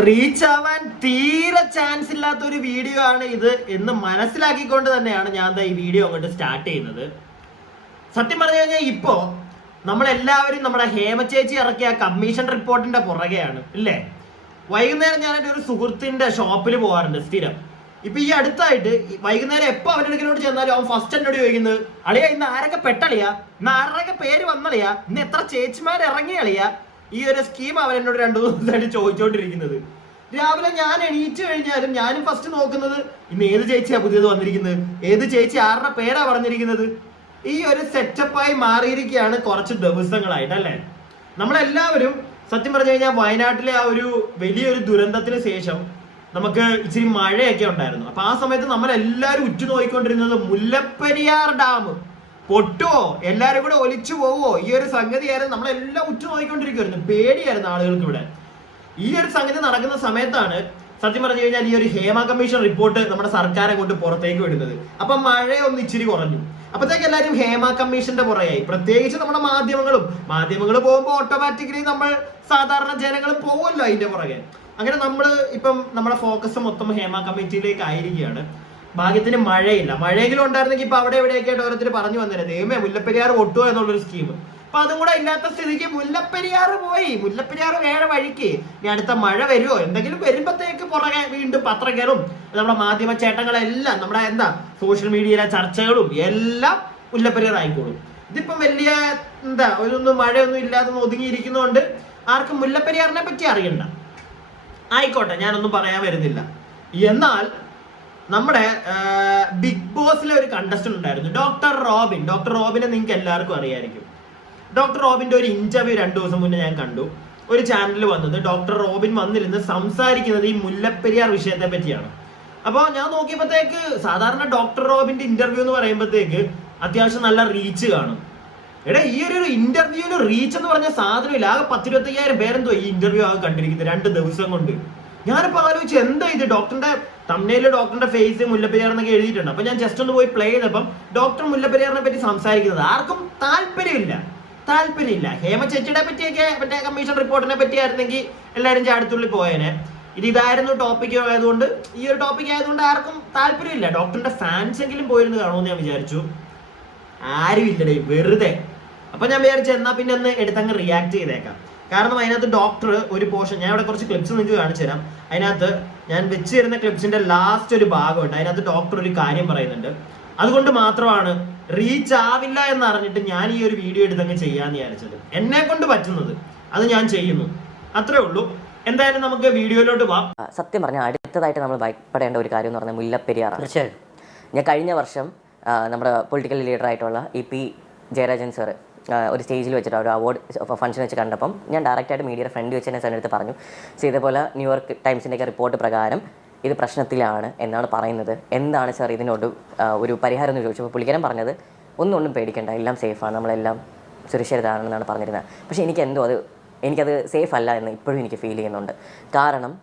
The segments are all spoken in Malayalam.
റീച്ച് ആവാൻ തീരെ ചാൻസ് ഇല്ലാത്ത ഒരു വീഡിയോ ആണ് ഇത് എന്ന് മനസ്സിലാക്കിക്കൊണ്ട് തന്നെയാണ് ഞാൻ ഈ വീഡിയോ അങ്ങോട്ട് സ്റ്റാർട്ട് ചെയ്യുന്നത്. സത്യം പറഞ്ഞു കഴിഞ്ഞാൽ ഇപ്പോ നമ്മളെല്ലാവരും നമ്മുടെ ഹേമ ചേച്ചി ഇറക്കിയ കമ്മീഷൻ റിപ്പോർട്ടിന്റെ പുറകെയാണ് ഇല്ലേ. വൈകുന്നേരം ഞാൻ ഒരു സുഹൃത്തിന്റെ ഷോപ്പിൽ പോകാറുണ്ട് സ്ഥിരം. ഇപ്പൊ ഈ അടുത്തായിട്ട് വൈകുന്നേരം എപ്പോ അവന്റെ അടുക്കലോട്ട് ചെന്നാലും അവൻ ഫസ്റ്റ് എന്നോട് ചോദിക്കുന്നത്, അളിയാ ഇന്ന് ആരൊക്കെ പെട്ടളിയാ, ഇന്ന് ആരുടെയൊക്കെ പേര് വന്നളിയാ, ഇന്ന് എത്ര ചേച്ചിമാർ ഇറങ്ങിയളിയാ. ഈ ഒരു സ്കീം അവൻ എന്നോട് 2 ദിവസമായിട്ട് ചോദിച്ചോണ്ടിരിക്കുന്നത്. രാവിലെ ഞാൻ എണീറ്റ് കഴിഞ്ഞാലും ഞാനും ഫസ്റ്റ് നോക്കുന്നത് ഇന്ന് ഏത് ചേച്ചിയാ പുതിയത് വന്നിരിക്കുന്നത്, ഏത് ചേച്ചി ആരുടെ പേരാ പറഞ്ഞിരിക്കുന്നത്. ഈ ഒരു സെറ്റപ്പായി മാറിയിരിക്കുകയാണ് കുറച്ച് ദിവസങ്ങളായിട്ട് അല്ലേ. നമ്മളെല്ലാവരും സത്യം പറഞ്ഞു കഴിഞ്ഞാൽ വയനാട്ടിലെ ആ ഒരു വലിയൊരു ദുരന്തത്തിന് ശേഷം നമുക്ക് ഇച്ചിരി മഴയൊക്കെ ഉണ്ടായിരുന്നു. അപ്പൊ ആ സമയത്ത് നമ്മളെല്ലാവരും ഉറ്റുനോക്കിക്കൊണ്ടിരുന്നത് മുല്ലപ്പെരിയാർ ഡാം പൊട്ടുവോ, എല്ലാവരും കൂടെ ഒലിച്ചു പോവോ, ഈ ഒരു സംഗതിയായിരുന്നു നമ്മളെല്ലാം ഉറ്റുനോക്കിക്കൊണ്ടിരിക്കുവായിരുന്നു. പേടിയായിരുന്നു ആളുകൾക്ക് ഇവിടെ. ഈ ഒരു സംഗതി നടക്കുന്ന സമയത്താണ് സത്യം പറഞ്ഞു കഴിഞ്ഞാൽ ഈ ഒരു ഹേമ കമ്മീഷൻ റിപ്പോർട്ട് നമ്മുടെ സർക്കാരെ കൊണ്ട് പുറത്തേക്ക് വിടുന്നത്. അപ്പൊ മഴയൊന്ന് ഇച്ചിരി കുറഞ്ഞു. അപ്പത്തേക്ക് എല്ലാവരും ഹേമ കമ്മീഷന്റെ പുറകെയായി. പ്രത്യേകിച്ച് നമ്മുടെ മാധ്യമങ്ങൾ പോകുമ്പോൾ ഓട്ടോമാറ്റിക്കലി നമ്മൾ സാധാരണ ജനങ്ങൾ പോകുമല്ലോ അതിന്റെ പുറകെ. അങ്ങനെ നമ്മൾ ഇപ്പം നമ്മുടെ ഫോക്കസ് മൊത്തം ഹേമ കമ്മിറ്റിയിലേക്ക് ആയിരിക്കുകയാണ്. ഭാഗ്യത്തിന് മഴയില്ല. മഴയെങ്കിലും ഉണ്ടായിരുന്നെങ്കിൽ ഇപ്പൊ അവിടെ എവിടെയൊക്കെ ആയിട്ട് ഓരോരുത്തർ പറഞ്ഞു വന്നിരുന്നത് ദൈവമേ മുല്ലപ്പെരിയാർ ഒട്ടുമോ എന്നുള്ളൊരു സ്കീം. അപ്പൊ അതും കൂടെ ഇല്ലാത്ത സ്ഥിതിക്ക് മുല്ലപ്പെരിയാർ പോയി, മുല്ലപ്പെരിയാർ വേറെ വഴിക്ക്. ഇനി അടുത്ത മഴ വരുമോ, എന്തെങ്കിലും വരുമ്പോഴത്തേക്ക് പുറകെ വീണ്ടും പത്രങ്ങളും നമ്മുടെ മാധ്യമ ചേട്ടങ്ങളെല്ലാം നമ്മുടെ സോഷ്യൽ മീഡിയയിലെ ചർച്ചകളും എല്ലാം മുല്ലപ്പെരിയാർ ആയിക്കോളും. ഇതിപ്പം വലിയ ഒന്നും മഴയൊന്നും ഇല്ലാതെ ഒതുങ്ങിയിരിക്കുന്നതുകൊണ്ട് ആർക്കും മുല്ലപ്പെരിയാറിനെ പറ്റി അറിയണ്ട. ആയിക്കോട്ടെ, ഞാനൊന്നും പറയാൻ വരുന്നില്ല. എന്നാൽ നമ്മുടെ ബിഗ് ബോസിലെ ഒരു കണ്ടസ്റ്റന്റ് ഉണ്ടായിരുന്നു, ഡോക്ടർ റോബിനെ നിങ്ങൾക്ക് എല്ലാവർക്കും അറിയാമായിരിക്കും. ഡോക്ടർ റോബിന്റെ ഒരു ഇന്റർവ്യൂ 2 ദിവസം മുന്നേ ഞാൻ കണ്ടു. ഒരു ചാനലിൽ വന്നത് ഡോക്ടർ റോബിൻ വന്നിരുന്ന് സംസാരിക്കുന്നത് ഈ മുല്ലപ്പെരിയാർ വിഷയത്തെ പറ്റിയാണ്. അപ്പോൾ ഞാൻ നോക്കിയപ്പോഴത്തേക്ക് സാധാരണ ഡോക്ടർ റോബിന്റെ ഇന്റർവ്യൂ എന്ന് പറയുമ്പോഴത്തേക്ക് അത്യാവശ്യം നല്ല റീച്ച് കാണും. ഈ ഒരു ഇന്റർവ്യൂവിന് റീച്ച് എന്ന് പറഞ്ഞ സാധനമില്ല. ആകെ 10-25,000 പേരെന്തോ ഈ ഇന്റർവ്യൂ ആകെ കണ്ടിരിക്കുന്നത് 2 ദിവസം കൊണ്ട്. ഞാനിപ്പോ ആലോചിച്ചു എന്താ ഇത്, ഡോക്ടറിന്റെ തമ്മില് ഡോക്ടറിന്റെ ഫേസ് മുല്ലപ്പെരിയാർ എന്നൊക്കെ എഴുതിയിട്ടുണ്ട്. അപ്പൊ ഞാൻ ജസ്റ്റ് ഒന്ന് പോയി പ്ലേ ചെയ്തപ്പം ഡോക്ടർ മുല്ലപ്പെരിയാറിനെ പറ്റി സംസാരിക്കുന്നത് ആർക്കും താല്പര്യമില്ല. ഹേമ ചേച്ചിയുടെ പറ്റിയൊക്കെ മറ്റേ കമ്മീഷൻ റിപ്പോർട്ടിനെ പറ്റി ആയിരുന്നെങ്കിൽ എല്ലാവരും ചാടിത്തുള്ളി പോയേനെ. ഇതായിരുന്നു ടോപ്പിക് ആയതുകൊണ്ട്, ഈ ഒരു ടോപ്പിക് ആയതുകൊണ്ട് ആർക്കും താല്പര്യമില്ല. ഡോക്ടറിന്റെ ഫാൻസ് എങ്കിലും പോയിരുന്നു കാണുമെന്ന് ഞാൻ വിചാരിച്ചു. ആരും ഇല്ലടേ, വെറുതെ. അപ്പൊ ഞാൻ വിചാരിച്ചു എന്നാ പിന്നെ ഒന്ന് എടുത്തങ്ങ് റിയാക്ട് ചെയ്തേക്കാം. കാരണം അതിനകത്ത് ഡോക്ടർ ഒരു പോർഷൻ, ഞാൻ ഇവിടെ കുറച്ച് ക്ലിപ്സ് നിങ്ങൾക്ക് കാണിച്ചു തരാം. അതിനകത്ത് ഞാൻ വെച്ച് തരുന്ന ക്ലിപ്സിന്റെ ലാസ്റ്റ് ഒരു ഭാഗമുണ്ട്. അതിനകത്ത് ഡോക്ടർ ഒരു കാര്യം പറയുന്നുണ്ട്. അതുകൊണ്ട് മാത്രമാണ് റീച്ച് ആവില്ല എന്ന് അറിഞ്ഞിട്ട് ഞാൻ ഈ ഒരു വീഡിയോ എടുത്തങ്ങ് ചെയ്യാന്ന് വിചാരിച്ചത്. എന്നെ കൊണ്ട് പറ്റുന്നത് അത് ഞാൻ ചെയ്യുന്നു, അത്രേ ഉള്ളൂ. എന്തായാലും നമുക്ക് വീഡിയോയിലോട്ട് പോവാം. സത്യം പറഞ്ഞാൽ അടുത്തതായിട്ട് നമ്മൾ ഭയപ്പെടേണ്ട ഒരു കാര്യം എന്ന് പറഞ്ഞാൽ മുല്ലപ്പെരിയാർ. തീർച്ചയായും ഞാൻ കഴിഞ്ഞ വർഷം നമ്മുടെ പൊളിറ്റിക്കൽ ലീഡറായിട്ടുള്ള EP ജയരാജൻ സാർ ഒരു സ്റ്റേജിൽ വെച്ചിട്ട് ഒരു അവാർഡ് ഫംഗ്ഷൻ വെച്ച് കണ്ടപ്പം ഞാൻ ഡയറക്റ്റായിട്ട് മീഡിയയുടെ ഫ്രണ്ട് വെച്ച് തന്നെ സാറിനടുത്ത് പറഞ്ഞു, ഇതേപോലെ ന്യൂയോർക്ക് ടൈംസിൻ്റെയൊക്കെ റിപ്പോർട്ട് പ്രകാരം ഇത് പ്രശ്നത്തിലാണ് എന്നാണ് പറയുന്നത്. എന്താണ് സാർ ഇതിനോട് ഒരു പരിഹാരം എന്ന് ചോദിച്ചപ്പോൾ പുള്ളിക്കാരൻ പറഞ്ഞത് ഒന്നും പേടിക്കേണ്ട, എല്ലാം സേഫാണ്, നമ്മളെല്ലാം സുരക്ഷിതരാണെന്നാണ് പറഞ്ഞിരുന്നത്. പക്ഷേ എനിക്കത് സേഫ് അല്ല എന്ന് ഇപ്പോഴും എനിക്ക് ഫീൽ ചെയ്യുന്നുണ്ട്. കാരണം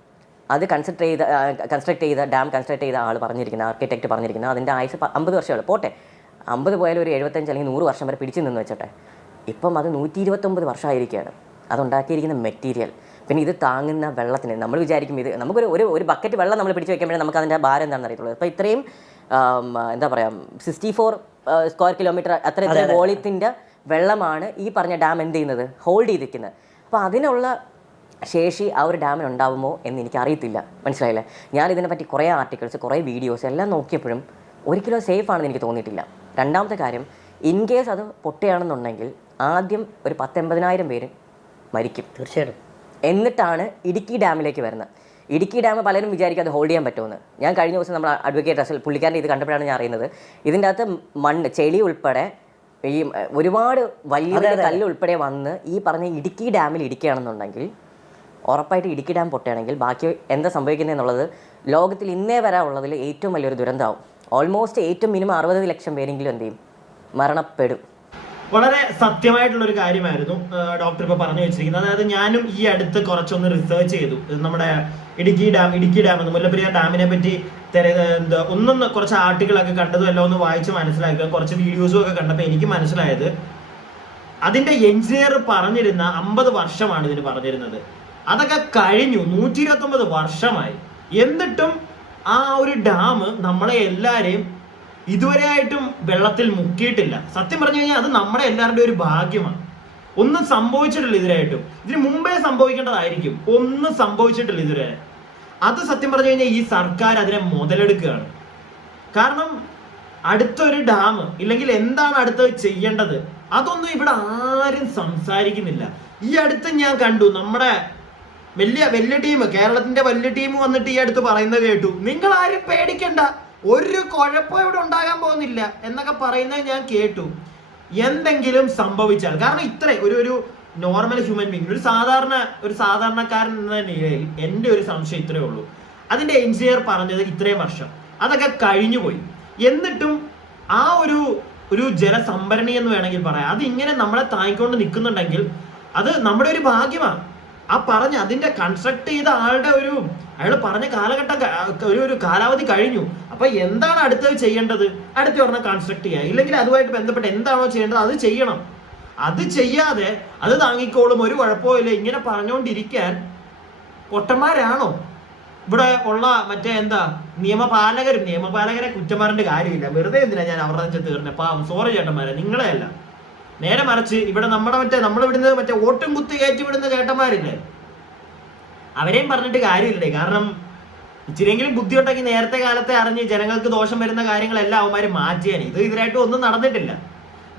അത് കൺസ്ട്രക്ട് ചെയ്ത ആൾ പറഞ്ഞിരിക്കുന്ന ആർക്കിടെക്റ്റ് പറഞ്ഞിരിക്കുന്നത് അതിൻ്റെ ആയുസ് 50 വർഷമാണ്. പോട്ടെ 50 പോയാലും ഒരു 75 അല്ലെങ്കിൽ 100 വർഷം വരെ പിടിച്ചു നിന്ന് വെച്ചോട്ടെ. ഇപ്പം അത് 129 വർഷമായിരിക്കുകയാണ് അതുണ്ടാക്കിയിരിക്കുന്ന മെറ്റീരിയൽ. പിന്നെ ഇത് താങ്ങുന്ന വെള്ളത്തിന് നമ്മൾ വിചാരിക്കും ഇത് നമുക്കൊരു ഒരു ബക്കറ്റ് വെള്ളം നമ്മൾ പിടിച്ച് വെക്കുമ്പോഴേ നമുക്ക് അതിൻ്റെ ഭാരം എന്താണെന്ന് അറിയത്തുള്ളൂ. അപ്പോൾ ഇത്രയും 64 സ്ക്വയർ കിലോമീറ്റർ അത്ര വോളിയത്തിൻ്റെ വെള്ളമാണ് ഈ പറഞ്ഞ ഡാം എന്ത് ചെയ്യുന്നത്, ഹോൾഡ് ചെയ്തിരിക്കുന്നത്. അപ്പോൾ അതിനുള്ള ശേഷി ആ ഒരു ഡാമിന് ഉണ്ടാവുമോ എന്ന് എനിക്കറിയത്തില്ല. മനസ്സിലായില്ലേ? ഞാനിതിനെപ്പറ്റി കുറേ ആർട്ടിക്കിൾസ്, കുറേ വീഡിയോസ് എല്ലാം നോക്കിയപ്പോഴും ഒരിക്കലും സേഫ് ആണെന്ന് എനിക്ക് തോന്നിയിട്ടില്ല. രണ്ടാമത്തെ കാര്യം, ഇൻ കേസ് അത് പൊട്ടുകയാണെന്നുണ്ടെങ്കിൽ ആദ്യം ഒരു 10-80,000 പേര് മരിക്കും തീർച്ചയായിട്ടും. എന്നിട്ടാണ് ഇടുക്കി ഡാമിലേക്ക് വരുന്നത്. ഇടുക്കി ഡാം പലരും വിചാരിക്കും അത് ഹോൾഡ് ചെയ്യാൻ പറ്റുമെന്ന്. ഞാൻ കഴിഞ്ഞ ദിവസം നമ്മുടെ അഡ്വക്കേറ്റ് റസൽ പുള്ളിക്കാരൻ്റെ ഇത് കണ്ടപ്പോഴാണ് ഞാൻ അറിയുന്നത്. ഇതിൻ്റെ അകത്ത് മണ്ണ്, ചെളി ഉൾപ്പെടെ ഈ ഒരുപാട് വലിയ കല്ല് ഉൾപ്പെടെ വന്ന് ഈ പറഞ്ഞ ഇടുക്കി ഡാമിൽ ഇടിക്കുകയാണെന്നുണ്ടെങ്കിൽ ഉറപ്പായിട്ട് ഇടുക്കി ഡാം പൊട്ടുകയാണെങ്കിൽ ബാക്കി എന്താ സംഭവിക്കുന്നത് എന്നുള്ളത് ലോകത്തിൽ ഇന്നേ വരെ ഉള്ളതിൽ ഏറ്റവും വലിയൊരു ദുരന്തമാവും. ഓൾമോസ്റ്റ് ഏറ്റവും മിനിമം 60 ലക്ഷം പേരെങ്കിലും എന്ത് ചെയ്യും, മരണപ്പെടും. വളരെ സത്യമായിട്ടുള്ളൊരു കാര്യമായിരുന്നു ഡോക്ടർ ഇപ്പോൾ പറഞ്ഞു വെച്ചിരിക്കുന്നത്. അതായത് ഞാനും ഈ അടുത്ത് കുറച്ചൊന്ന് റിസർച്ച് ചെയ്തു. നമ്മുടെ ഇടുക്കി ഡാം മുല്ലപ്പെരിയാർ ഡാമിനെ പറ്റി കുറച്ച് ആർട്ടിക്കിളൊക്കെ കണ്ടതും എല്ലാം ഒന്ന് വായിച്ച് മനസ്സിലാക്കുക. കുറച്ച് വീഡിയോസും ഒക്കെ കണ്ടപ്പോൾ എനിക്ക് മനസ്സിലായത് അതിന്റെ എഞ്ചിനീയർ പറഞ്ഞിരുന്ന 50 വർഷമാണ് ഇതിന് പറഞ്ഞിരുന്നത്. അതൊക്കെ കഴിഞ്ഞു. 129 വർഷമായി. എന്നിട്ടും ആ ഒരു ഡാം നമ്മളെ എല്ലാരെയും ഇതുവരെയായിട്ടും വെള്ളത്തിൽ മുക്കിയിട്ടില്ല. സത്യം പറഞ്ഞു കഴിഞ്ഞാൽ അത് നമ്മുടെ എല്ലാവരുടെയും ഒരു ഭാഗ്യമാണ്. ഒന്നും സംഭവിച്ചിട്ടില്ല ഇതുവരെയായിട്ടും. ഇതിന് മുമ്പേ സംഭവിക്കേണ്ടതായിരിക്കും. ഒന്നും സംഭവിച്ചിട്ടില്ല ഇതുവരെ. അത് സത്യം പറഞ്ഞു കഴിഞ്ഞാൽ ഈ സർക്കാർ അതിനെ മുതലെടുക്കുകയാണ്. കാരണം അടുത്തൊരു ഡാം ഇല്ലെങ്കിൽ എന്താണ് അടുത്തത് ചെയ്യേണ്ടത് അതൊന്നും ഇവിടെ ആരും സംസാരിക്കുന്നില്ല. ഈ അടുത്ത് ഞാൻ കണ്ടു നമ്മുടെ വലിയ ടീം, കേരളത്തിന്റെ വലിയ ടീം വന്നിട്ട് ഈ അടുത്ത് പറയുന്നത് കേട്ടു, നിങ്ങൾ ആരും പേടിക്കണ്ട, ഒരു കുഴപ്പം ഇവിടെ ഉണ്ടാകാൻ പോകുന്നില്ല എന്നൊക്കെ പറയുന്നത് ഞാൻ കേട്ടു. എന്തെങ്കിലും സംഭവിച്ചാൽ, കാരണം ഇത്ര ഒരു നോർമൽ ഹ്യൂമൻ ബീങ്, ഒരു സാധാരണക്കാരൻ എന്ന നിലയിൽ എൻ്റെ ഒരു സംശയം ഇത്രയേ ഉള്ളൂ. അതിന്റെ എഞ്ചിനീയർ പറഞ്ഞത് ഇത്രയും വർഷം അതൊക്കെ കഴിഞ്ഞുപോയി. എന്നിട്ടും ആ ഒരു ജലസംഭരണി എന്ന് വേണമെങ്കിൽ പറയാം, അത് ഇങ്ങനെ നമ്മളെ താങ്ങിക്കൊണ്ട് നിൽക്കുന്നുണ്ടെങ്കിൽ അത് നമ്മുടെ ഒരു ഭാഗ്യമാണ്. ആ പറഞ്ഞ അതിന്റെ കൺസ്ട്രക്ട് ചെയ്ത അയാൾ പറഞ്ഞ കാലഘട്ടം ഒരു കാലാവധി കഴിഞ്ഞു. അപ്പൊ എന്താണ് അടുത്തത് ചെയ്യേണ്ടത്? അടുത്ത പറഞ്ഞാൽ കൺസ്ട്രക്ട് ചെയ്യുക, ഇല്ലെങ്കിൽ അതുമായിട്ട് ബന്ധപ്പെട്ട് എന്താണോ ചെയ്യേണ്ടത് അത് ചെയ്യണം. അത് ചെയ്യാതെ അത് താങ്ങിക്കോളും, ഒരു കുഴപ്പമില്ല ഇങ്ങനെ പറഞ്ഞുകൊണ്ടിരിക്കാൻ പൊട്ടന്മാരാണോ ഇവിടെ ഉള്ള മറ്റേ നിയമപാലകരെ കുറ്റം പറഞ്ഞിട്ട് കാര്യമില്ല. വെറുതെ എന്തിനാ ഞാൻ അവരുടെ തീർന്നെ? പാവം, സോറി ചേട്ടന്മാരെ, നിങ്ങളെയല്ല. നേരെ മറിച്ച് ഇവിടെ നമ്മളിവിടുന്ന് ഓട്ടും കുത്തി കയറ്റിവിടുന്ന ചേട്ടന്മാരില്ലേ, അവരെയും പറഞ്ഞിട്ട് കാര്യമില്ലേ. കാരണം ഇച്ചിരിയെങ്കിലും ബുദ്ധിയുണ്ടാക്കി നേരത്തെ കാലത്തെ അറിഞ്ഞ് ജനങ്ങൾക്ക് ദോഷം വരുന്ന കാര്യങ്ങളെല്ലാം അവന്മാര് മാറ്റിയാണ്. ഇതിനായിട്ട് ഒന്നും നടന്നിട്ടില്ല.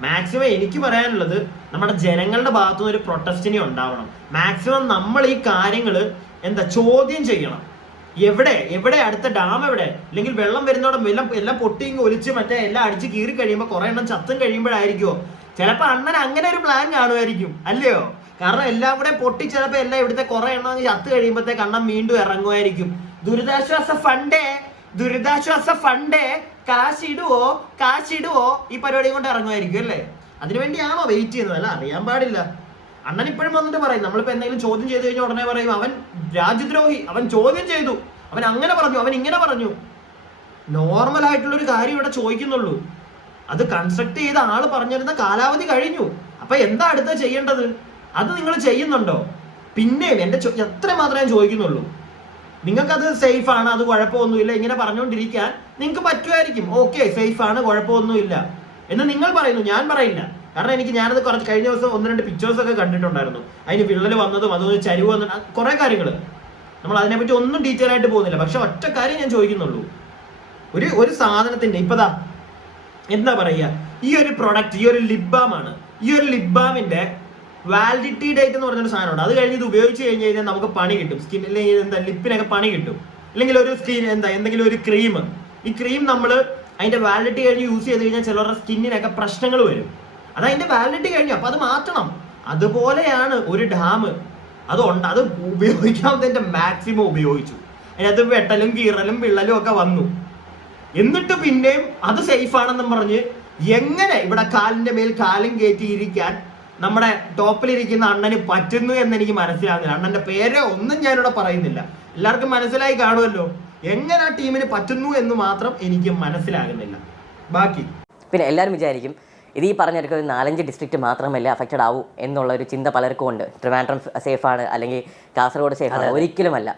മാക്സിമം എനിക്ക് പറയാനുള്ളത്, നമ്മുടെ ജനങ്ങളുടെ ഭാഗത്തുനിന്ന് ഒരു പ്രൊട്ടസ്റ്റിനി ഉണ്ടാവണം. മാക്സിമം നമ്മൾ ഈ കാര്യങ്ങൾ ചോദ്യം ചെയ്യണം. എവിടെ അടുത്ത ഡാം എവിടെ? അല്ലെങ്കിൽ വെള്ളം വരുന്നോടെ എല്ലാം പൊട്ടിങ്ങി ഒലിച്ച് എല്ലാം അടിച്ച് കീറി കഴിയുമ്പോൾ കുറെ എണ്ണം ചത്തും കഴിയുമ്പോഴായിരിക്കുമോ ചിലപ്പോൾ അണ്ണൻ അങ്ങനെ ഒരു പ്ലാൻ കാണുമായിരിക്കും, അല്ലയോ? കാരണം എല്ലാം കൂടെ പൊട്ടി ചിലപ്പോൾ എല്ലാം ഇവിടുത്തെ കുറെ എണ്ണം ചത്ത് കഴിയുമ്പോഴത്തേക്ക് അണ്ണൻ വീണ്ടും ഇറങ്ങുമായിരിക്കും. ദുരിതാശ്വാസ ഫണ്ടേ കാശിടുവോ ഈ പരിപാടി കൊണ്ട് ഇറങ്ങുമായിരിക്കും, അല്ലേ? അതിനുവേണ്ടിയാണോ വെയിറ്റ് ചെയ്യുന്നത്? അല്ല, അറിയാൻ പാടില്ല. അണ്ണൻ ഇപ്പോഴും വന്നിട്ട് പറയും, നമ്മളിപ്പോ എന്തെങ്കിലും ചോദ്യം ചെയ്ത് കഴിഞ്ഞാൽ ഉടനെ പറയും അവൻ രാജ്യദ്രോഹി, അവൻ ചോദ്യം ചെയ്തു, അവൻ അങ്ങനെ പറഞ്ഞു, അവൻ ഇങ്ങനെ പറഞ്ഞു. നോർമൽ ആയിട്ടുള്ള ഒരു കാര്യം ഇവിടെ ചോദിക്കുന്നുള്ളൂ. അത് കൺസ്ട്രക്ട് ചെയ്ത ആള് പറഞ്ഞിരുന്ന കാലാവധി കഴിഞ്ഞു. അപ്പൊ എന്താ അടുത്ത ചെയ്യേണ്ടത്? അത് നിങ്ങൾ ചെയ്യുന്നുണ്ടോ? പിന്നെയും എത്ര മാത്രമേ ചോദിക്കുന്നുള്ളൂ, നിങ്ങൾക്കത് സേഫ് ആണ്, അത് കുഴപ്പമൊന്നുമില്ല ഇങ്ങനെ പറഞ്ഞുകൊണ്ടിരിക്കാൻ നിങ്ങൾക്ക് പറ്റുമായിരിക്കും. ഓക്കെ, സേഫ് ആണ്, കുഴപ്പമൊന്നുമില്ല എന്ന് നിങ്ങൾ പറയുന്നു, ഞാൻ പറയില്ല. കാരണം ഞാനത് കഴിഞ്ഞ ദിവസം 1-2 പിക്ചേഴ്സ് ഒക്കെ കണ്ടിട്ടുണ്ടായിരുന്നു. അതിന് വിള്ളൽ വന്നതും അതൊന്ന് ചരിവ് വന്നതും കുറെ കാര്യങ്ങൾ, നമ്മൾ അതിനെപ്പറ്റി ഒന്നും ഡീറ്റെയിൽ ആയിട്ട് പോകുന്നില്ല. പക്ഷെ ഒറ്റ കാര്യം ഞാൻ ചോദിക്കുന്നുള്ളൂ, ഒരു സാധനത്തിന്റെ ഇപ്പതാ എന്താ പറയുക, ഈ ഒരു പ്രൊഡക്റ്റ്, ഈ ഒരു ലിപ് ബാം ആണ്. ഈ ഒരു ലിപ് ബാമിന്റെ വാലിഡിറ്റി ഡേറ്റ് എന്ന് പറഞ്ഞൊരു സാധനമുണ്ട്. അത് കഴിഞ്ഞ് ഇത് ഉപയോഗിച്ച് കഴിഞ്ഞ് കഴിഞ്ഞാൽ നമുക്ക് പണി കിട്ടും, സ്കിന്നിൽ ലിപ്പിനൊക്കെ പണി കിട്ടും. അല്ലെങ്കിൽ ഒരു എന്തെങ്കിലും ഒരു ക്രീം, ഈ ക്രീം നമ്മൾ അതിന്റെ വാലിഡിറ്റി കഴിഞ്ഞ് യൂസ് ചെയ്ത് കഴിഞ്ഞാൽ ചിലരുടെ സ്കിന്നിനൊക്കെ പ്രശ്നങ്ങൾ വരും. അത് അതിന്റെ വാലിഡിറ്റി കഴിഞ്ഞു, അപ്പൊ അത് മാറ്റണം. അതുപോലെയാണ് ഒരു ഡാം. അത് ഉപയോഗിക്കാവുന്നതിന്റെ മാക്സിമം ഉപയോഗിച്ചു. അതിനകത്ത് വെട്ടലും കീറലും വിള്ളലും ഒക്കെ വന്നു. എന്നിട്ട് പിന്നെയും അത് സേഫ് ആണെന്നും പറഞ്ഞ് എങ്ങനെ ഇവിടെ കാലിന്റെ മേൽ കാലും കയറ്റിയിരിക്കാൻ നമ്മുടെ ടോപ്പിലിരിക്കുന്ന അണ്ണന് പറ്റുന്നു എന്ന് എനിക്ക് മനസ്സിലാകുന്നില്ല. അണ്ണന്റെ പേരോ ഒന്നും ഞാനിവിടെ പറയുന്നില്ല, എല്ലാവർക്കും മനസ്സിലായി കാണുമല്ലോ. എങ്ങനെ ആ ടീമിന് പറ്റുന്നു എന്ന് മാത്രം എനിക്ക് മനസ്സിലാകുന്നില്ല. ബാക്കി പിന്നെ എല്ലാവരും വിചാരിക്കും ഇത് ഈ പറഞ്ഞെടുക്കുക ഒരു 4-5 ഡിസ്ട്രിക്റ്റ് മാത്രമല്ല അഫക്റ്റഡ് ആവൂ എന്നുള്ള ഒരു ചിന്ത പലർക്കും ഉണ്ട്. ട്രിവാൻഡ്രം സേഫാണ്, അല്ലെങ്കിൽ കാസർഗോഡ് സേഫാണ്. ഒരിക്കലുമല്ല.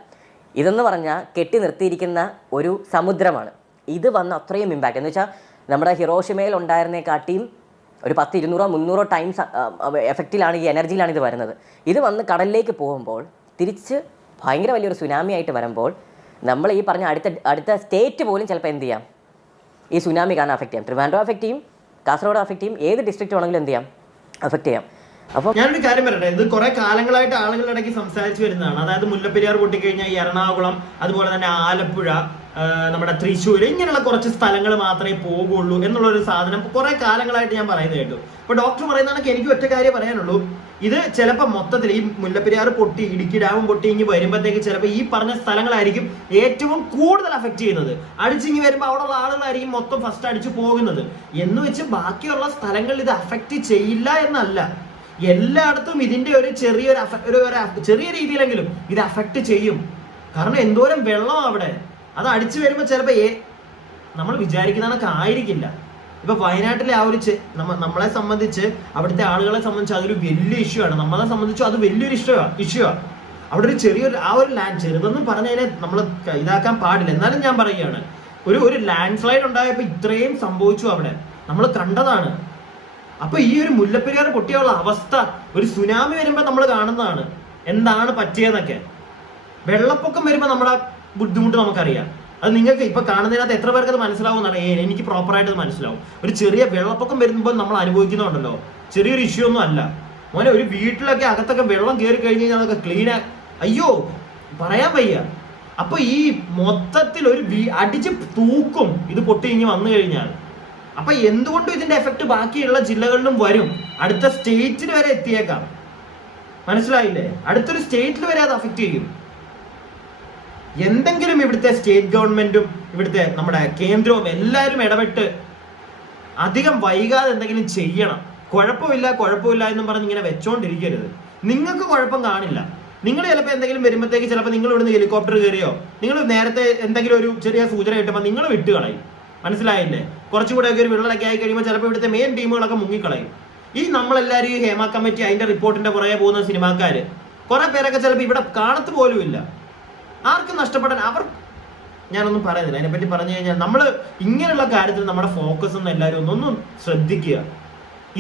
ഇതെന്ന് പറഞ്ഞാൽ കെട്ടി നിർത്തിയിരിക്കുന്ന ഒരു സമുദ്രമാണ്. ഇത് വന്ന അത്രയും ഇമ്പാക്റ്റ് എന്ന് വെച്ചാൽ നമ്മുടെ ഹിറോഷിമയിൽ ഉണ്ടായിരുന്നേക്കാട്ടിയും ഒരു 10-200-300 ടൈംസ് എഫക്റ്റിലാണ്, ഈ എനർജിയിലാണ് ഇത് വരുന്നത്. ഇത് വന്ന് കടലിലേക്ക് പോകുമ്പോൾ തിരിച്ച് ഭയങ്കര വലിയൊരു സുനാമി ആയിട്ട് വരുമ്പോൾ നമ്മൾ ഈ പറഞ്ഞ അടുത്ത സ്റ്റേറ്റ് പോലും ചിലപ്പോൾ എന്ത് ചെയ്യാം, ഈ സുനാമി കാരണം അഫക്റ്റ് ചെയ്യാം. ട്രിവാൻഡ്രം അഫക്റ്റ് ചെയ്യും, കാസർഗോഡ് അഫക്റ്റ് ചെയ്യും, ഏത് ഡിസ്ട്രിക്റ്റ് വേണമെങ്കിലും എന്ത് ചെയ്യാം, അഫക്റ്റ് ചെയ്യാം. അപ്പോൾ ഞാനൊരു കാര്യം പറയട്ടെ, ഇത് കുറെ കാലങ്ങളായിട്ട് ആളുകളുടെ ഇടയ്ക്ക് സംസാരിച്ചു വരുന്നതാണ്. അതായത് മുല്ലപ്പെരിയാർ പൊട്ടിക്കഴിഞ്ഞാൽ ഈ എറണാകുളം, അതുപോലെ തന്നെ ആലപ്പുഴ, നമ്മുടെ തൃശ്ശൂർ, ഇങ്ങനെയുള്ള കുറച്ച് സ്ഥലങ്ങൾ മാത്രമേ പോകുള്ളൂ എന്നുള്ളൊരു സാധനം കുറെ കാലങ്ങളായിട്ട് ഞാൻ പറയുന്നത് കേട്ടു. ഇപ്പൊ ഡോക്ടർ പറയുന്നതാണെങ്കിൽ എനിക്ക് ഒറ്റ കാര്യം പറയാനുള്ളൂ, ഇത് ചിലപ്പോൾ മൊത്തത്തിൽ ഈ മുല്ലപ്പെരിയാർ പൊട്ടി, ഇടുക്കി ഡാമും പൊട്ടി ഇങ്ങി വരുമ്പോഴത്തേക്ക് ചിലപ്പോൾ ഈ പറഞ്ഞ സ്ഥലങ്ങളായിരിക്കും ഏറ്റവും കൂടുതൽ അഫക്റ്റ് ചെയ്യുന്നത്. അടിച്ചിങ്ങി വരുമ്പോൾ അവിടെയുള്ള ആളുകളായിരിക്കും മൊത്തം ഫസ്റ്റ് അടിച്ചു പോകുന്നത്. എന്ന് വെച്ച് ബാക്കിയുള്ള സ്ഥലങ്ങളിൽ ഇത് അഫക്റ്റ് ചെയ്യില്ല എന്നല്ല, എല്ലായിടത്തും ഇതിന്റെ ഒരു ചെറിയ രീതിയിലെങ്കിലും ഇത് അഫക്റ്റ് ചെയ്യും. കാരണം എന്തോരം വെള്ളം അവിടെ, അത് അടിച്ചു വരുമ്പോൾ ചിലപ്പോൾ നമ്മൾ വിചാരിക്കുന്നതൊക്കെ ആയിരിക്കില്ല. ഇപ്പൊ വയനാട്ടിലെ ആ ഒരു നമ്മളെ സംബന്ധിച്ച്, അവിടുത്തെ ആളുകളെ സംബന്ധിച്ച് അതൊരു വലിയ ഇഷ്യൂ ആണ്. നമ്മളെ സംബന്ധിച്ചും അത് വലിയൊരു ഇഷ്യൂ ആണ്. അവിടെ ഒരു ചെറിയൊരു ആ ഒരു ലാൻഡ്, ചെറുതൊന്നും പറഞ്ഞതിനെ നമ്മൾ ഇതാക്കാൻ പാടില്ല. എന്നാലും ഞാൻ പറയുകയാണ്, ഒരു ലാൻഡ് സ്ലൈഡ് ഉണ്ടായപ്പോൾ ഇത്രയും സംഭവിച്ചു അവിടെ, നമ്മൾ കണ്ടതാണ്. അപ്പൊ ഈ ഒരു മുല്ലപ്പെരിയാർ പൊട്ടിയുള്ള അവസ്ഥ ഒരു സുനാമി വരുമ്പോൾ നമ്മൾ കാണുന്നതാണ് എന്താണ് പറ്റിയതെന്നൊക്കെ. വെള്ളപ്പൊക്കം വരുമ്പോൾ നമ്മുടെ ബുദ്ധിമുട്ട് നമുക്കറിയാം. അത് നിങ്ങൾക്ക് ഇപ്പൊ കാണുന്നതിനകത്ത് എത്ര പേർക്ക് അത് മനസ്സിലാവുമെന്നാണ്. എനിക്ക് പ്രോപ്പറായിട്ട് അത് മനസ്സിലാവും. ഒരു ചെറിയ വെള്ളപ്പൊക്കം വരുമ്പോൾ നമ്മൾ അനുഭവിക്കുന്നുണ്ടല്ലോ, ചെറിയൊരു ഇഷ്യൂ ഒന്നും അല്ല മോനെ. ഒരു വീട്ടിലൊക്കെ അകത്തൊക്കെ വെള്ളം കയറി കഴിഞ്ഞ് കഴിഞ്ഞാൽ അതൊക്കെ ക്ലീൻ അയ്യോ പറയാൻ വയ്യ. അപ്പൊ ഈ മൊത്തത്തിൽ ഒരു അടിച്ച് തൂക്കും ഇത് പൊട്ടി ഇനി വന്നു കഴിഞ്ഞാൽ. അപ്പൊ എന്തുകൊണ്ടും ഇതിന്റെ എഫക്ട് ബാക്കിയുള്ള ജില്ലകളിലും വരും, അടുത്ത സ്റ്റേറ്റിൽ വരെ എത്തിയേക്കാം. മനസ്സിലായില്ലേ? അടുത്തൊരു സ്റ്റേറ്റിൽ വരെ അത് അഫക്ട് ചെയ്യും. എന്തെങ്കിലും ഇവിടുത്തെ സ്റ്റേറ്റ് ഗവൺമെന്റും ഇവിടുത്തെ നമ്മുടെ കേന്ദ്രവും എല്ലാവരും ഇടപെട്ട് അധികം വൈകാതെ എന്തെങ്കിലും ചെയ്യണം. കുഴപ്പമില്ല എന്നും പറഞ്ഞ് ഇങ്ങനെ വെച്ചോണ്ടിരിക്കരുത്. നിങ്ങൾക്ക് കുഴപ്പം കാണില്ല. നിങ്ങൾ ചിലപ്പോൾ എന്തെങ്കിലും വരുമ്പോഴത്തേക്ക് ചിലപ്പോൾ നിങ്ങൾ ഇവിടുന്ന് ഹെലികോപ്റ്റർ കയറിയോ, നിങ്ങൾ നേരത്തെ എന്തെങ്കിലും ഒരു ചെറിയ സൂചന കിട്ടുമ്പോൾ നിങ്ങൾ വിട്ടുകളയും. മനസ്സിലായില്ലേ? കുറച്ചുകൂടെ ഒക്കെ ഒരു വിള്ളലൊക്കെ ആയി കഴിയുമ്പോൾ ചിലപ്പോൾ ഇവിടുത്തെ മെയിൻ ടീമുകളൊക്കെ മുങ്ങിക്കളയും. ഈ നമ്മളെല്ലാവരും ഈ ഹേമ കമ്മിറ്റി അതിന്റെ റിപ്പോർട്ടിന്റെ പുറകെ പോകുന്ന സിനിമാക്കാര് കുറെ പേരൊക്കെ ചിലപ്പോൾ ഇവിടെ കാണത്ത് പോലും ഇല്ല. ആർക്കും നഷ്ടപ്പെടാൻ ഞാനൊന്നും പറയുന്നില്ല അതിനെപ്പറ്റി. പറഞ്ഞു കഴിഞ്ഞാൽ നമ്മൾ ഇങ്ങനെയുള്ള കാര്യത്തിൽ നമ്മുടെ ഫോക്കസ് ഒന്ന് എല്ലാവരും ഒന്നും ശ്രദ്ധിക്കുക.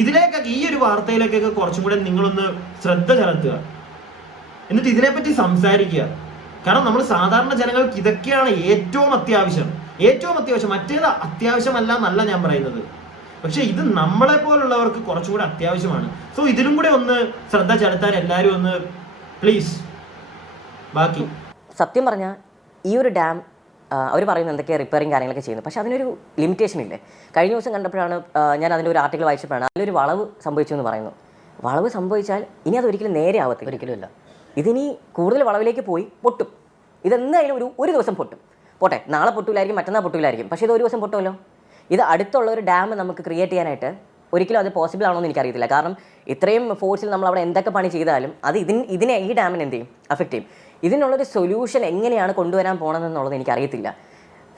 ഇതിലേക്കൊക്കെ ഈ ഒരു വാർത്തയിലേക്കൊക്കെ കുറച്ചും കൂടെ നിങ്ങളൊന്ന് ശ്രദ്ധ ചെലുത്തുക, എന്നിട്ട് ഇതിനെപ്പറ്റി സംസാരിക്കുക. കാരണം നമ്മൾ സാധാരണ ജനങ്ങൾക്ക് ഇതൊക്കെയാണ് ഏറ്റവും അത്യാവശ്യം. മറ്റേത് അത്യാവശ്യമല്ല എന്നല്ല ഞാൻ പറയുന്നത്, പക്ഷെ ഇത് നമ്മളെ പോലുള്ളവർക്ക് കുറച്ചുകൂടെ അത്യാവശ്യമാണ്. സോ ഇതിലും കൂടെ ഒന്ന് ശ്രദ്ധ ചെലുത്താൻ എല്ലാവരും ഒന്ന് പ്ലീസ്. ബാക്കി സത്യം പറഞ്ഞാൽ ഈ ഒരു ഡാം അവർ പറയുന്നത് എന്തൊക്കെയാണ് റിപ്പയറിങ് കാര്യങ്ങളൊക്കെ ചെയ്യുന്നത്, പക്ഷേ അതിനൊരു ലിമിറ്റേഷൻ ഇല്ലേ. കഴിഞ്ഞ ദിവസം കണ്ടപ്പോഴാണ് ഞാൻ അതിൻ്റെ ഒരു ആർട്ടിക്കിൾ വായിച്ചപ്പോഴാണ് അതിലൊരു വളവ് സംഭവിച്ചു എന്ന് പറയുന്നു. വളവ് സംഭവിച്ചാൽ ഇനി അത് ഒരിക്കലും നേരെ ആവത്തില്ല, ഒരിക്കലുമില്ല. ഇതിനി കൂടുതൽ വളവിലേക്ക് പോയി പൊട്ടും. ഇതെന്തായാലും ഒരു ദിവസം പൊട്ടും. പോട്ടെ, നാളെ പൊട്ടില്ലായിരിക്കും, മറ്റന്നാൾ പൊട്ടില്ലായിരിക്കും, പക്ഷേ ഇത് ഒരു ദിവസം പൊട്ടുമല്ലോ. ഇത് അടുത്തുള്ള ഒരു ഡാം നമുക്ക് ക്രിയേറ്റ് ചെയ്യാനായിട്ട് ഒരിക്കലും അത് പോസിബിൾ ആണോ എന്ന് എനിക്കറിയത്തില്ല. കാരണം ഇത്രയും ഫോഴ്സിൽ നമ്മൾ അവിടെ എന്തൊക്കെ പണി ചെയ്താലും അത് ഇതിനെ ഈ ഡാമിനെ എന്ത് ചെയ്യും, അഫക്റ്റ് ചെയ്യും. ഇതിനുള്ളൊരു സൊല്യൂഷൻ എങ്ങനെയാണ് കൊണ്ടുവരാൻ പോകണമെന്നുള്ളത് എനിക്കറിയത്തില്ല.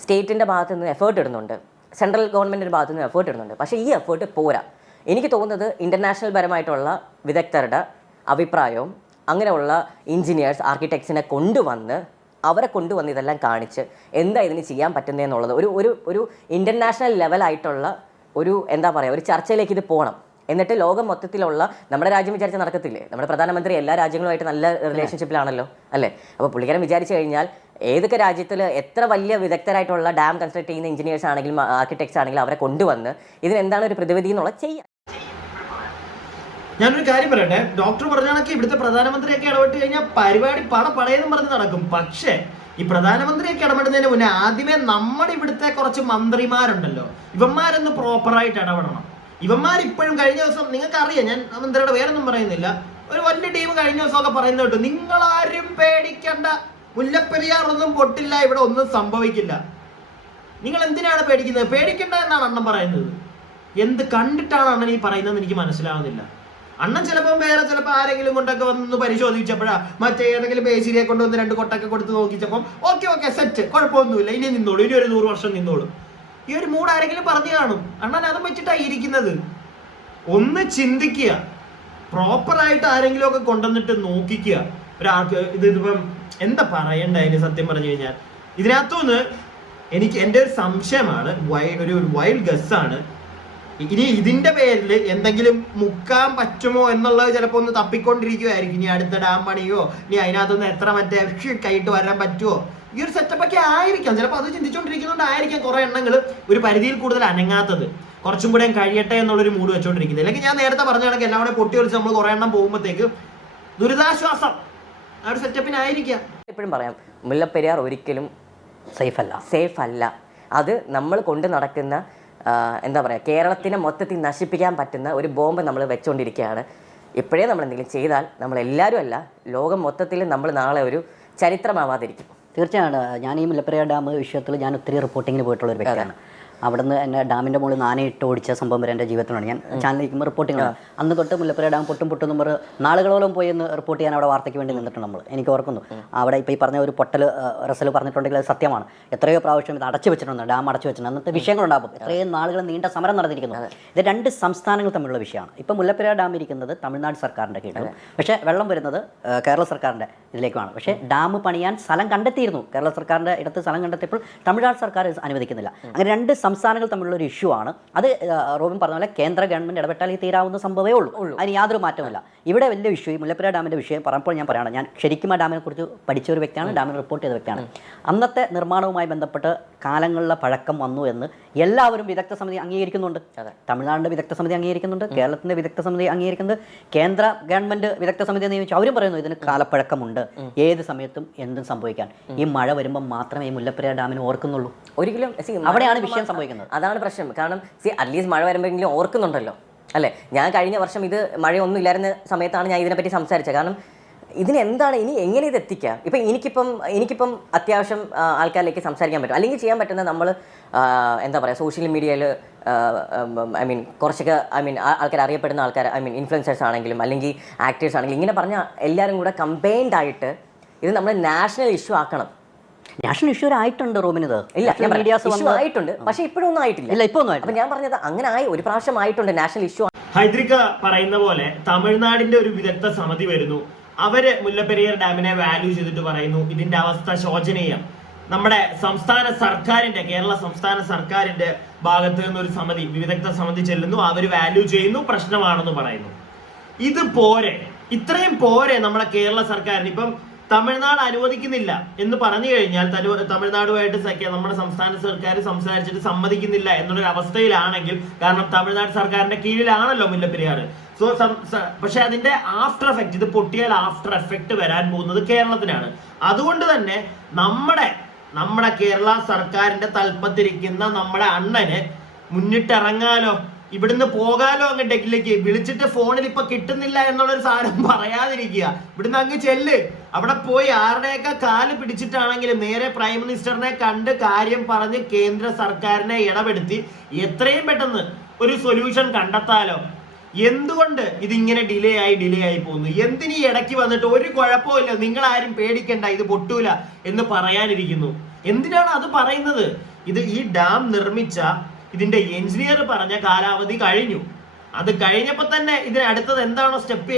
സ്റ്റേറ്റിൻ്റെ ഭാഗത്ത് നിന്ന് എഫേർട്ട് ഇടുന്നുണ്ട്, സെൻട്രൽ ഗവൺമെൻറ്റിൻ്റെ ഭാഗത്ത് നിന്ന് എഫേർട്ട് ഇടുന്നുണ്ട്, പക്ഷേ ഈ എഫേർട്ട് പോരാ. എനിക്ക് തോന്നുന്നത് ഇൻ്റർനാഷണൽ പരമായിട്ടുള്ള വിദഗ്ധരുടെ അഭിപ്രായവും അങ്ങനെയുള്ള എഞ്ചിനീയേഴ്സ് ആർക്കിടെക്ട്സിനെ അവരെ കൊണ്ടുവന്ന് ഇതെല്ലാം കാണിച്ച് എന്താ ഇതിന് ചെയ്യാൻ പറ്റുന്നതെന്നുള്ളത് ഒരു ഇൻ്റർനാഷണൽ ലെവലായിട്ടുള്ള എന്താ പറയുക, ഒരു ചർച്ചയിലേക്ക് ഇത് പോകണം. എന്നിട്ട് ലോകം മൊത്തത്തിലുള്ള നമ്മുടെ രാജ്യം വിചാരിച്ചാൽ നടക്കത്തില്ലേ? നമ്മുടെ പ്രധാനമന്ത്രി എല്ലാ രാജ്യങ്ങളുമായിട്ട് നല്ല റിലേഷൻഷിപ്പിലാണല്ലോ അല്ലേ? അപ്പോൾ പുള്ളിക്കാരൻ വിചാരിച്ചു കഴിഞ്ഞാൽ ഏതൊക്കെ രാജ്യത്തിൽ എത്ര വലിയ വിദഗ്ധരായിട്ടുള്ള ഡാം കൺസ്ട്രക്ട് ചെയ്യുന്ന എഞ്ചിനീയേഴ്സ് ആണെങ്കിലും ആർക്കിടെക്ട്സ് ആണെങ്കിലും അവരെ കൊണ്ടുവന്ന് ഇതിനെന്താണ് ഒരു പ്രതിവിധി എന്നുള്ളത് ചെയ്യാം. ഞാനൊരു കാര്യം പറയട്ടെ, ഡോക്ടർ പറഞ്ഞാണൊക്കെ ഇവിടുത്തെ പ്രധാനമന്ത്രിയൊക്കെ ഇടപെട്ട് കഴിഞ്ഞാൽ പരിപാടി പടയെന്നും പറഞ്ഞ് നടക്കും. പക്ഷേ ഈ പ്രധാനമന്ത്രിയൊക്കെ ഇടപെടുന്നതിന് മുന്നേ ആദ്യമേ നമ്മുടെ ഇവിടുത്തെ കുറച്ച് മന്ത്രിമാരുണ്ടല്ലോ, ഇവന്മാരൊന്ന് പ്രോപ്പറായിട്ട് ഇടപെടണം. ഇവന്മാരിപ്പോഴും കഴിഞ്ഞ ദിവസം നിങ്ങൾക്ക് അറിയാം, ഞാൻ മന്ത്രിയുടെ പേരൊന്നും പറയുന്നില്ല, ഒരു വലിയ ടീം കഴിഞ്ഞ ദിവസമൊക്കെ പറയുന്നത് കേട്ടു, നിങ്ങളാരും പേടിക്കണ്ട, മുല്ലപ്പെരിയാർ ഒന്നും പൊട്ടില്ല, ഇവിടെ ഒന്നും സംഭവിക്കില്ല. നിങ്ങൾ എന്തിനാണ് പേടിക്കുന്നത്? പേടിക്കണ്ട എന്നാണ് അണ്ണൻ പറയുന്നത്. എന്ത് കണ്ടിട്ടാണ് അണ്ണൻ ഈ പറയുന്നതെന്ന് എനിക്ക് മനസ്സിലാവുന്നില്ല. അണ്ണൻ ചിലപ്പോൾ ആരെങ്കിലും കൊണ്ടൊക്കെ വന്ന് പരിശോധിച്ചപ്പോഴാ മറ്റേ ഏതെങ്കിലും ബേസിരിയെ കൊണ്ടുവന്ന് 2 കൊട്ടൊക്കെ കൊടുത്ത് നോക്കിച്ചപ്പോൾ ഓക്കെ സെറ്റ്, കുഴപ്പമൊന്നുമില്ല, ഇനി നിന്നോളൂ, ഇനി ഒരു 100 വർഷം നിന്നോളൂ. ഈ ഒരു മൂഡ് ആരെങ്കിലും പറഞ്ഞു കാണും. അണ്ണൻ അതും വെച്ചിട്ടാണ് ഇരിക്കുന്നത്. ഒന്ന് ചിന്തിക്കുക, പ്രോപ്പറായിട്ട് ആരെങ്കിലും ഒക്കെ കൊണ്ടുവന്നിട്ട് നോക്കിക്കുക. ഒരാൾക്ക് ഇതിപ്പം എന്താ പറയണ്ട അതിന് സത്യം പറഞ്ഞു കഴിഞ്ഞാൽ. ഇതിനകത്തുനിന്ന് എൻ്റെ ഒരു സംശയമാണ്, ഒരു വൈൽഡ് ഗസ്സാണ്, ഇനി ഇതിന്റെ പേരിൽ എന്തെങ്കിലും മുക്കാൻ പറ്റുമോ എന്നുള്ളത് ചിലപ്പോൾ ഒന്ന് തപ്പിക്കൊണ്ടിരിക്കുമായിരിക്കും. ഇനി അടുത്ത ഡാം പണിയോ, ഇനി അതിനകത്തുനിന്ന് എത്ര മറ്റേ കൈയിട്ട് വരാൻ പറ്റുമോ, ഈ ഒരു സെറ്റപ്പൊക്കെ ആയിരിക്കാം. ചിലപ്പോൾ അത് ചിന്തിച്ചുകൊണ്ടിരിക്കുന്നതുകൊണ്ടായിരിക്കാം കുറെ എണ്ണങ്ങൾ ഒരു പരിധിയിൽ കൂടുതൽ അനങ്ങാത്തത്, കുറച്ചും കൂടെ കഴിയട്ടെ എന്നുള്ളൊരു മൂഡ് വെച്ചോണ്ടിരിക്കുന്നത്. അല്ലെങ്കിൽ ഞാൻ നേരത്തെ പറഞ്ഞ കണക്ക് എല്ലാം കൂടെ പൊട്ടി ഒളിച്ച് നമ്മൾ കുറെ എണ്ണം പോകുമ്പോഴത്തേക്ക് ദുരിതാശ്വാസം ആ ഒരു സെറ്റപ്പിനായിരിക്കാം. എപ്പോഴും പറയാം, മുല്ലപ്പെരിയാർ ഒരിക്കലും സേഫ് അല്ല. അത് നമ്മൾ കൊണ്ട് നടക്കുന്ന എന്താ പറയുക, കേരളത്തിനെ മൊത്തത്തിൽ നശിപ്പിക്കാൻ പറ്റുന്ന ഒരു ബോംബ് നമ്മൾ വെച്ചുകൊണ്ടിരിക്കുകയാണ്. ഇപ്പോഴേ നമ്മൾ എന്തെങ്കിലും ചെയ്താൽ നമ്മളെല്ലാവരും അല്ല, ലോകം മൊത്തത്തിൽ നമ്മൾ നാളെ ഒരു ചരിത്രമാവാതിരിക്കും. തീർച്ചയായും ഞാൻ ഈ മുല്ലപ്പെരിയാർ ഡാം വിഷയത്തിൽ ഞാൻ ഒത്തിരി റിപ്പോർട്ടിങ്ങിന് പോയിട്ടുള്ള ഒരു വ്യക്തിയാണ്. അവിടുന്ന് എന്നെ ഡാമിൻ്റെ മുകളിൽ നാനയിട്ട് ഓടിച്ച സംഭവം വരെ എൻ്റെ ജീവിതത്തിലാണ്. ഞാൻ ചാനലിരിക്കുമ്പോൾ റിപ്പോർട്ടിംഗ് ആണ്. അന്ന് തൊട്ട് മുല്ലപ്പെരിയാർ ഡാം പൊട്ടും എന്ന് പറഞ്ഞ് നാളുകളോളം പോയി എന്ന് റിപ്പോർട്ട് ചെയ്യാൻ അവിടെ വാർത്തയ്ക്ക് വേണ്ടി നിന്നിട്ടുണ്ട് നമ്മൾ. എനിക്ക് ഓർക്കുന്നു അവിടെ ഇപ്പോൾ ഈ പറഞ്ഞ ഒരു പൊട്ടൽ റസൽ പറഞ്ഞിട്ടുണ്ടെങ്കിൽ അത് സത്യമാണ്. എത്രയോ പ്രാവശ്യം ഇത് അടച്ചു വെച്ചിട്ടുണ്ട്, ഡാം അടച്ചു വെച്ചിട്ടുണ്ട്. അന്നത്തെ വിഷയങ്ങളുണ്ടാകും. എത്രയും നാളുകൾ നീണ്ട സമരം നടന്നിരിക്കുന്നു. ഇത് രണ്ട് സംസ്ഥാനങ്ങൾ തമ്മിലുള്ള വിഷയമാണ്. ഇപ്പം മുല്ലപ്പെരിയാർ ഡാം ഇരിക്കുന്നത് തമിഴ്നാട് സർക്കാരിൻ്റെ കീഴിലും, പക്ഷേ വെള്ളം വരുന്നത് കേരള സർക്കാരിൻ്റെ ഇതിലേക്കുമാണ്. പക്ഷേ ഡാം പണിയാൻ സ്ഥലം കണ്ടെത്തിയിരുന്നു. കേരള സർക്കാരിൻ്റെ ഇടത്ത് സ്ഥലം കണ്ടെത്തിയപ്പോൾ തമിഴ്നാട് സർക്കാർ അനുവദിക്കുന്നില്ല. അങ്ങനെ രണ്ട് സംസ്ഥാനങ്ങൾ തമ്മിലുള്ള ഒരു ഇഷ്യൂ ആണ് അത്. റോബിൻ പറഞ്ഞ പോലെ കേന്ദ്ര ഗവൺമെൻറ് ഇടപെട്ടാൽ ഈ തീരാവുന്ന സംഭവമേ ഉള്ളൂ. അതിന് യാതൊരു മാറ്റമില്ല. ഇവിടെ വലിയ വിഷയം ഈ മുല്ലപ്പെരിയാർ ഡാമിൻ്റെ വിഷയം പറഞ്ഞപ്പോൾ ഞാൻ പറയുകയാണ്, ഞാൻ ശരിക്കും ആ ഡാമിനെ കുറിച്ച് പഠിച്ച ഒരു വ്യക്തിയാണ്, ഡാമിനെ റിപ്പോർട്ട് ചെയ്ത വ്യക്തിയാണ്. അന്നത്തെ നിർമ്മാണവുമായി ബന്ധപ്പെട്ട് കാലങ്ങളിലെ പഴക്കം വന്നു എന്ന് എല്ലാവരും വിദഗ്ധ സമിതി അംഗീകരിക്കുന്നുണ്ട്. തമിഴ്നാടിൻ്റെ വിദഗ്ധ സമിതി അംഗീകരിക്കുന്നുണ്ട്, കേരളത്തിൻ്റെ വിദഗ്ധ സമിതി അംഗീകരിക്കുന്നുണ്ട്, കേന്ദ്ര ഗവൺമെൻറ് വിദഗ്ധ സമിതി നിയമിച്ചു. അവരും പറയുന്നു ഇതിന് കാലപ്പഴക്കമുണ്ട്, ഏത് സമയത്തും എന്തും സംഭവിക്കാൻ. ഈ മഴ വരുമ്പോൾ മാത്രമേ ഈ മുല്ലപ്പെരിയാർ ഡാമിന് ഓർക്കുന്നുള്ളൂ. ഒരിക്കലും അവിടെയാണ് വിഷയം സംഭവിക്കുന്നത്. അതാണ് പ്രശ്നം. കാരണം അറ്റ്ലീസ്റ്റ് മഴ വരുമ്പോഴെങ്കിലും ഓർക്കുന്നുണ്ടല്ലോ അല്ലേ. ഞാൻ കഴിഞ്ഞ വർഷം ഇത് മഴയൊന്നും ഇല്ലായിരുന്ന സമയത്താണ് ഞാൻ ഇതിനെപ്പറ്റി സംസാരിച്ചത്. കാരണം ഇതിനെന്താണ് ഇനി എങ്ങനെ ഇത് എത്തിക്കാം. ഇപ്പം എനിക്കിപ്പം അത്യാവശ്യം ആൾക്കാരിലേക്ക് സംസാരിക്കാൻ പറ്റും, അല്ലെങ്കിൽ ചെയ്യാൻ പറ്റുന്ന നമ്മൾ എന്താ പറയുക, സോഷ്യൽ മീഡിയയിൽ കുറച്ചൊക്കെ ആൾക്കാർ അറിയപ്പെടുന്ന ആൾക്കാർ ഇൻഫ്ലുവൻസേഴ്സ് ആണെങ്കിലും അല്ലെങ്കിൽ ആക്ടേഴ്സ് ആണെങ്കിലും ഇങ്ങനെ പറഞ്ഞാൽ എല്ലാവരും കൂടെ കമ്പൈൻഡ് ആയിട്ട് ഇത് നമ്മൾ നാഷണൽ ഇഷ്യൂ ആക്കണം. നാഷണൽ ഇഷ്യൂ ആയിട്ടുണ്ട് റൂമിനിത്. ഇല്ല, ഇഷ്യൂ ആയിട്ടുണ്ട്, പക്ഷെ ഇപ്പോഴും ഒന്നും ആയിട്ടില്ല. ഇല്ല, ഇപ്പോൾ ഒന്നും. അപ്പം ഞാൻ പറഞ്ഞത് അങ്ങനെ ഒരു പ്രാവശ്യം ആയിട്ടുണ്ട് നാഷണൽ ഇഷ്യൂ. ഹൈദ്രിക പറയുന്ന പോലെ തമിഴ്നാടിന്റെ ഒരു വിദഗ്ധ സമിതി വരുന്നു. അവര് മുല്ലപ്പെരിയാർ ഡാമിനെ വാല്യൂ ചെയ്തിട്ട് പറയുന്നു ഇതിന്റെ അവസ്ഥ ശോചനീയം. നമ്മുടെ സംസ്ഥാന സർക്കാരിന്റെ കേരള സംസ്ഥാന സർക്കാരിന്റെ ഭാഗത്ത് നിന്നൊരു സമിതി, വിദഗ്ധ സമിതി ചെല്ലുന്നു, അവര് വാല്യൂ ചെയ്യുന്നു, പ്രശ്നമാണെന്ന് പറയുന്നു. ഇത് പോരെ, ഇത്രയും പോരെ നമ്മുടെ കേരള സർക്കാരിന്. ഇപ്പം തമിഴ്നാട് അനുവദിക്കുന്നില്ല എന്ന് പറഞ്ഞു കഴിഞ്ഞാൽ തമിഴ്നാടുമായിട്ട് നമ്മുടെ സംസ്ഥാന സർക്കാർ സംസാരിച്ചിട്ട് സമ്മതിക്കുന്നില്ല എന്നുള്ളൊരു അവസ്ഥയിലാണെങ്കിൽ, കാരണം തമിഴ്നാട് സർക്കാരിന്റെ കീഴിലാണല്ലോ മുല്ലപ്പെരിയാർ. സോ പക്ഷെ അതിന്റെ ആഫ്റ്റർ എഫക്റ്റ്, ഇത് പൊട്ടിയാൽ ആഫ്റ്റർ എഫക്റ്റ് വരാൻ പോകുന്നത് കേരളത്തിനാണ്. അതുകൊണ്ട് തന്നെ നമ്മുടെ കേരള സർക്കാരിന്റെ തലപ്പത്തിരിക്കുന്ന നമ്മുടെ അണ്ണന് മുന്നിട്ടിറങ്ങാലോ, ഇവിടുന്ന് പോകാലോ. അങ്ങ് ഡെക്കിലേക്ക് വിളിച്ചിട്ട് ഫോണിൽ ഇപ്പൊ കിട്ടുന്നില്ല എന്നുള്ളൊരു സാധനം പറയാതിരിക്കുക. ഇവിടുന്ന് അങ്ങ് ചെല്ല്, അവിടെ പോയി ആരുടെയൊക്കെ കാല് പിടിച്ചിട്ടാണെങ്കിലും നേരെ പ്രൈം മിനിസ്റ്ററിനെ കണ്ട് കാര്യം പറഞ്ഞ് കേന്ദ്ര സർക്കാരിനെ ഇടപെടുത്തി എത്രയും പെട്ടെന്ന് ഒരു സൊല്യൂഷൻ കണ്ടെത്താലോ. എന്തുകൊണ്ട് ഇതിങ്ങനെ ഡിലേ ആയി പോകുന്നു? എന്തിനീ ഇടയ്ക്ക് വന്നിട്ട് ഒരു കുഴപ്പമില്ല, നിങ്ങൾ ആരും പേടിക്കണ്ട, ഇത് പൊട്ടൂല എന്ന് പറയാനിരിക്കുന്നു? എന്തിനാണ് അത് പറയുന്നത്? ഈ ഡാം നിർമ്മിച്ച ഇതിന്റെ എഞ്ചിനീയർ പറഞ്ഞ കാലാവധി കഴിഞ്ഞു. അത് കഴിഞ്ഞപ്പോൾ തന്നെ ഇതിന് അടുത്തത് എന്താണോ സ്റ്റെപ്പ്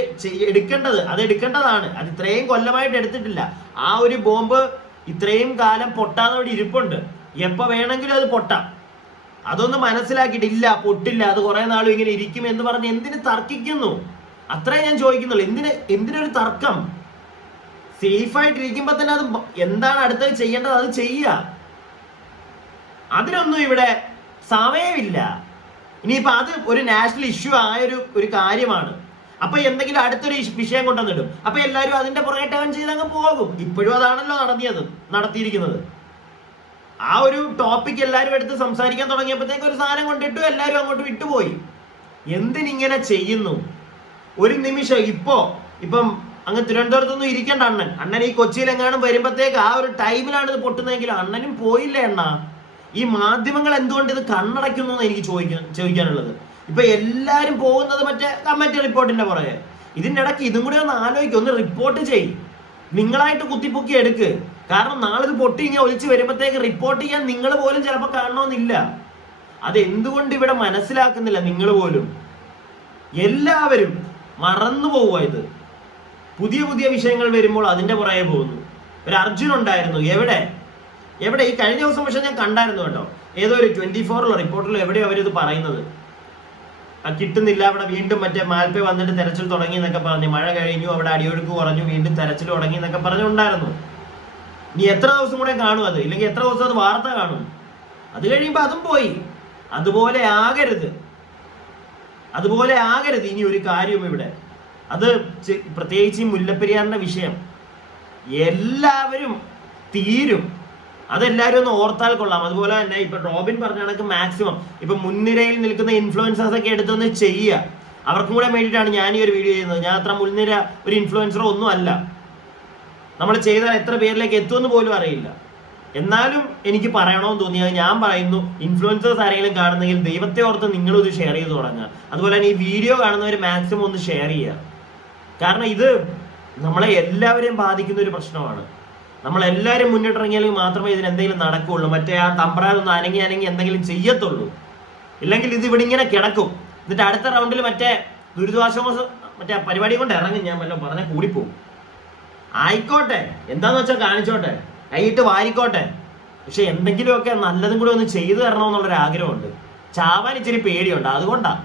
എടുക്കേണ്ടത് അത് എടുക്കേണ്ടതാണ്. അത് ഇത്രയും കൊല്ലമായിട്ട് എടുത്തിട്ടില്ല. ആ ഒരു ബോംബ് ഇത്രയും കാലം പൊട്ടാതെ ഇവിടെ ഇരിപ്പുണ്ട്. എപ്പോ വേണമെങ്കിലും അത് പൊട്ടാം. അതൊന്നും മനസ്സിലാക്കിയിട്ടില്ല, പൊട്ടില്ല, അത് കുറെ നാളും ഇങ്ങനെ ഇരിക്കും എന്ന് പറഞ്ഞ് എന്തിന് തർക്കിക്കുന്നു? അത്രേ ഞാൻ ചോദിക്കുന്നുള്ളൂ. എന്തിനൊരു തർക്കം? സേഫായിട്ട് ഇരിക്കുമ്പോ തന്നെ അത് എന്താണ് അടുത്തത് ചെയ്യേണ്ടത് അത് ചെയ്യുക. അതിനൊന്നും ഇവിടെ സമയമില്ല. ഇനിയിപ്പോ അത് ഒരു നാഷണൽ ഇഷ്യൂ ആയ ഒരു കാര്യമാണ്. അപ്പൊ എന്തെങ്കിലും അടുത്തൊരു വിഷയം കൊണ്ടുവന്നിടും. അപ്പൊ എല്ലാവരും അതിന്റെ പുറകെ ടേൺ ചെയ്ത് അങ്ങ് പോകും. ഇപ്പോഴും അതാണല്ലോ നടത്തിയിരിക്കുന്നത്. ആ ഒരു ടോപ്പിക് എല്ലാവരും എടുത്ത് സംസാരിക്കാൻ തുടങ്ങിയപ്പോഴത്തേക്ക് ഒരു സാധനം കൊണ്ടിട്ടു, എല്ലാവരും അങ്ങോട്ട് വിട്ടുപോയി. എന്തിനിങ്ങനെ ചെയ്യുന്നു? ഒരു നിമിഷം ഇപ്പം അങ്ങ് തിരുവനന്തപുരത്തൊന്നും ഇരിക്കേണ്ട അണ്ണൻ ഈ കൊച്ചിയിലെങ്ങാനും വരുമ്പോഴത്തേക്ക് ആ ഒരു ടൈമിലാണ് ഇത് പൊട്ടുന്നതെങ്കിലും അണ്ണനും പോയില്ലേ അണ്ണ? ഈ മാധ്യമങ്ങൾ എന്തുകൊണ്ട് ഇത് കണ്ണടയ്ക്കുന്നു എന്ന് എനിക്ക് ചോദിക്കാനുള്ളത്. ഇപ്പൊ എല്ലാരും പോകുന്നത് മറ്റേ കമ്മിറ്റി റിപ്പോർട്ടിന്റെ പുറകെ. ഇതിന്റെ ഇടയ്ക്ക് ഇതും കൂടി ഒന്ന് ആലോചിക്കും, ഒന്ന് റിപ്പോർട്ട് ചെയ്യും. നിങ്ങളായിട്ട് കുത്തിപ്പൊക്കി എടുക്ക്. കാരണം നാളെ ഇത് പൊട്ടി ഇങ്ങനെ ഒലിച്ച് വരുമ്പോഴത്തേക്ക് റിപ്പോർട്ട് ചെയ്യാൻ നിങ്ങൾ പോലും ചിലപ്പോൾ കാണണമെന്നില്ല. അത് എന്തുകൊണ്ട് ഇവിടെ മനസ്സിലാക്കുന്നില്ല നിങ്ങൾ പോലും? എല്ലാവരും മറന്നു പോവുക. ഇത് പുതിയ വിഷയങ്ങൾ വരുമ്പോൾ അതിന്റെ പുറകെ പോകുന്നു. ഒരു അർജുൻ ഉണ്ടായിരുന്നു, എവിടെ ഈ കഴിഞ്ഞ ദിവസം പക്ഷെ ഞാൻ കണ്ടായിരുന്നു കേട്ടോ, ഏതോ ഒരു 24 റിപ്പോർട്ടിലോ എവിടെയോ അവരിത് പറയുന്നത്. കിട്ടുന്നില്ല, അവിടെ വീണ്ടും മറ്റേ മാൽപ്പേ വന്നിട്ട് തെരച്ചിൽ തുടങ്ങി എന്നൊക്കെ പറഞ്ഞു. മഴ കഴിഞ്ഞു, അവിടെ അടിയൊഴുക്ക് കുറഞ്ഞു, വീണ്ടും തെരച്ചിൽ തുടങ്ങി എന്നൊക്കെ പറഞ്ഞുണ്ടായിരുന്നു. ഇനി എത്ര ദിവസം കൂടെ കാണും അത്? ഇല്ലെങ്കിൽ എത്ര ദിവസം അത് വാർത്ത കാണും? അത് കഴിയുമ്പോൾ അതും പോയി. അതുപോലെ ആകരുത് ഇനി ഒരു കാര്യവും ഇവിടെ. അത് പ്രത്യേകിച്ച് ഈ മുല്ലപ്പെരിയാറിന്റെ വിഷയം എല്ലാവരും തീരും. അതെല്ലാവരും ഒന്ന് ഓർത്താൽ കൊള്ളാം. അതുപോലെ തന്നെ ഇപ്പൊ റോബിൻ പറഞ്ഞ കണക്ക് മാക്സിമം ഇപ്പൊ മുൻനിരയിൽ നിൽക്കുന്ന ഇൻഫ്ലുവൻസേഴ്സ് ഒക്കെ എടുത്തൊന്ന് ചെയ്യുക. അവർക്കും കൂടെ വേണ്ടിയിട്ടാണ് ഞാൻ ഈ ഒരു വീഡിയോ ചെയ്യുന്നത്. ഞാൻ അത്ര മുൻനിര ഒരു ഇൻഫ്ലുവൻസറോ ഒന്നും അല്ല. നമ്മൾ ചെയ്താൽ എത്ര പേരിലേക്ക് എത്തുമെന്ന് പോലും അറിയില്ല. എന്നാലും എനിക്ക് പറയണമെന്ന് തോന്നിയത് ഞാൻ പറയുന്നു, ഇൻഫ്ലുവൻസേഴ്സ് ആരെങ്കിലും കാണുന്നെങ്കിൽ ദൈവത്തെ ഓർത്ത് നിങ്ങളും ഇത് ഷെയർ ചെയ്ത് തുടങ്ങുക. അതുപോലെ തന്നെ ഈ വീഡിയോ കാണുന്നവർ മാക്സിമം ഒന്ന് ഷെയർ ചെയ്യുക. കാരണം ഇത് നമ്മളെ എല്ലാവരെയും ബാധിക്കുന്ന ഒരു പ്രശ്നമാണ്. നമ്മളെല്ലാവരും മുന്നിട്ടിറങ്ങിയാൽ മാത്രമേ ഇതിന് എന്തെങ്കിലും നടക്കുകയുള്ളൂ. മറ്റേ ആ തമ്പ്രാനൊന്ന് അനങ്ങി എന്തെങ്കിലും ചെയ്യത്തുള്ളൂ. ഇല്ലെങ്കിൽ ഇത് ഇവിടെ ഇങ്ങനെ കിടക്കും. എന്നിട്ട് അടുത്ത റൗണ്ടിൽ മറ്റേ ദുരിതാശ്വാസ മറ്റേ പരിപാടി കൊണ്ട് ഇറങ്ങും. ഞാൻ വല്ലതും പറഞ്ഞാൽ കൂടിപ്പോവും. ആയിക്കോട്ടെ, എന്താന്ന് വെച്ചാൽ കാണിച്ചോട്ടെ, കൈയിട്ട് വാരിക്കോട്ടെ. പക്ഷെ എന്തെങ്കിലുമൊക്കെ നല്ലതും കൂടി ഒന്ന് ചെയ്തു തരണമെന്നുള്ളൊരു ആഗ്രഹമുണ്ട്. ചാവാൻ ഇച്ചിരി പേടിയുണ്ട്, അതുകൊണ്ടാണ്.